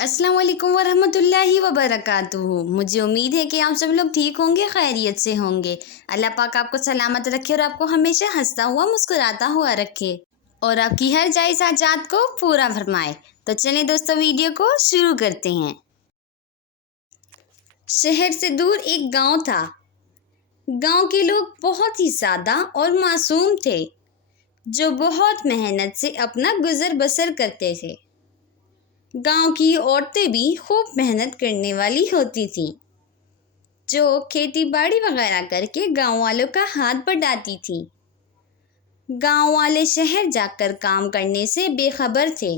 अस्सलाम वालेकुम वरहमतुल्लाहि वबरकातुहू। मुझे उम्मीद है कि आप सब लोग ठीक होंगे, खैरियत से होंगे। अल्लाह पाक आपको सलामत रखे और आपको हमेशा हंसता हुआ मुस्कुराता हुआ रखे और आपकी हर जायज़ हाजात को पूरा फरमाए। तो चलें दोस्तों, वीडियो को शुरू करते हैं। शहर से दूर एक गांव था। गांव के लोग बहुत ही सादा और मासूम थे, जो बहुत मेहनत से अपना गुजर बसर करते थे। गांव की औरतें भी खूब मेहनत करने वाली होती थीं, जो खेती बाड़ी वगैरह करके गांव वालों का हाथ बटाती थीं। गांव वाले शहर जाकर काम करने से बेखबर थे।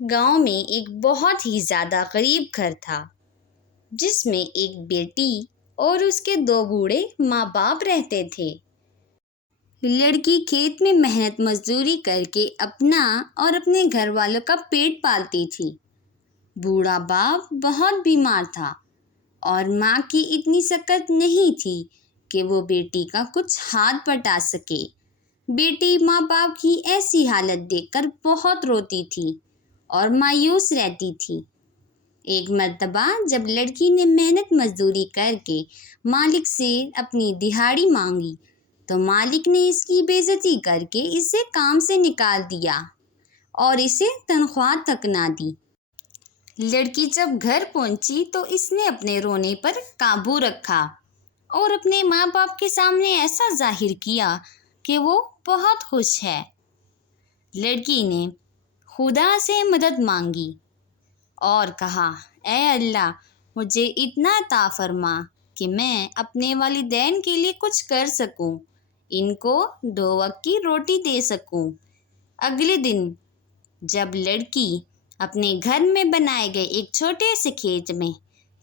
गांव में एक बहुत ही ज़्यादा गरीब घर था, जिसमें एक बेटी और उसके दो बूढ़े माँ बाप रहते थे। लड़की खेत में मेहनत मजदूरी करके अपना और अपने घर वालों का पेट पालती थी। बूढ़ा बाप बहुत बीमार था और माँ की इतनी सकत नहीं थी कि वो बेटी का कुछ हाथ बटा सके। बेटी माँ बाप की ऐसी हालत देखकर बहुत रोती थी और मायूस रहती थी। एक मर्तबा जब लड़की ने मेहनत मजदूरी करके मालिक से अपनी दिहाड़ी मांगी, तो मालिक ने इसकी बेइज्जती करके इसे काम से निकाल दिया और इसे तनख्वाह तक ना दी। लड़की जब घर पहुंची तो इसने अपने रोने पर काबू रखा और अपने माँ बाप के सामने ऐसा जाहिर किया कि वो बहुत खुश है। लड़की ने खुदा से मदद मांगी और कहा, ऐ अल्लाह, मुझे इतना अता फरमा कि मैं अपने वालिदैन के लिए कुछ कर सकूं, इनको 2 वक्त की रोटी दे सकूं। अगले दिन जब लड़की अपने घर में बनाए गए एक छोटे से खेत में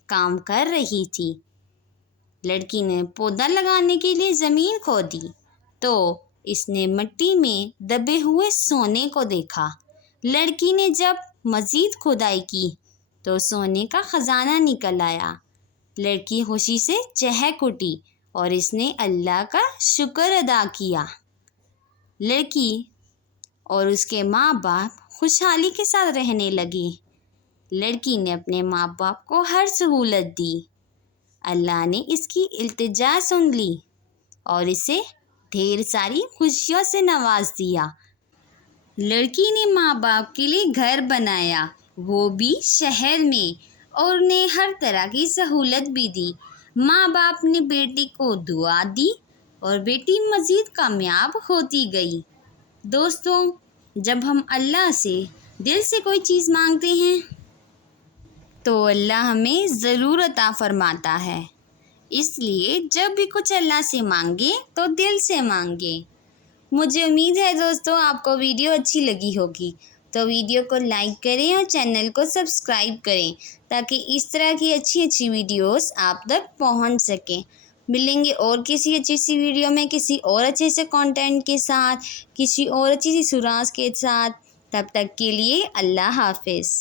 काम कर रही थी, लड़की ने पौधा लगाने के लिए ज़मीन खोदी तो इसने मिट्टी में दबे हुए सोने को देखा। लड़की ने जब मज़ीद खुदाई की तो सोने का ख़जाना निकल आया। लड़की खुशी से चहक उठी और इसने अल्लाह का शुक्र अदा किया। लड़की और उसके माँ बाप खुशहाली के साथ रहने लगे। लड़की ने अपने माँ बाप को हर सहूलत दी। अल्लाह ने इसकी इल्तिजा सुन ली और इसे ढेर सारी खुशियों से नवाज दिया। लड़की ने माँ बाप के लिए घर बनाया, वो भी शहर में, और उन्हें हर तरह की सहूलत भी दी। माँ बाप ने बेटी को दुआ दी और बेटी मज़ीद कामयाब होती गई। दोस्तों, जब हम अल्लाह से दिल से कोई चीज़ मांगते हैं तो अल्लाह हमें ज़रूर अता फरमाता है। इसलिए जब भी कुछ अल्लाह से मांगे तो दिल से मांगे। मुझे उम्मीद है दोस्तों आपको वीडियो अच्छी लगी होगी, तो वीडियो को लाइक करें और चैनल को सब्सक्राइब करें ताकि इस तरह की अच्छी अच्छी वीडियोस आप तक पहुंच सकें। मिलेंगे और किसी अच्छी सी वीडियो में किसी और अच्छे से कंटेंट के साथ, किसी और अच्छी सी सुराग के साथ। तब तक के लिए अल्लाह हाफिज़।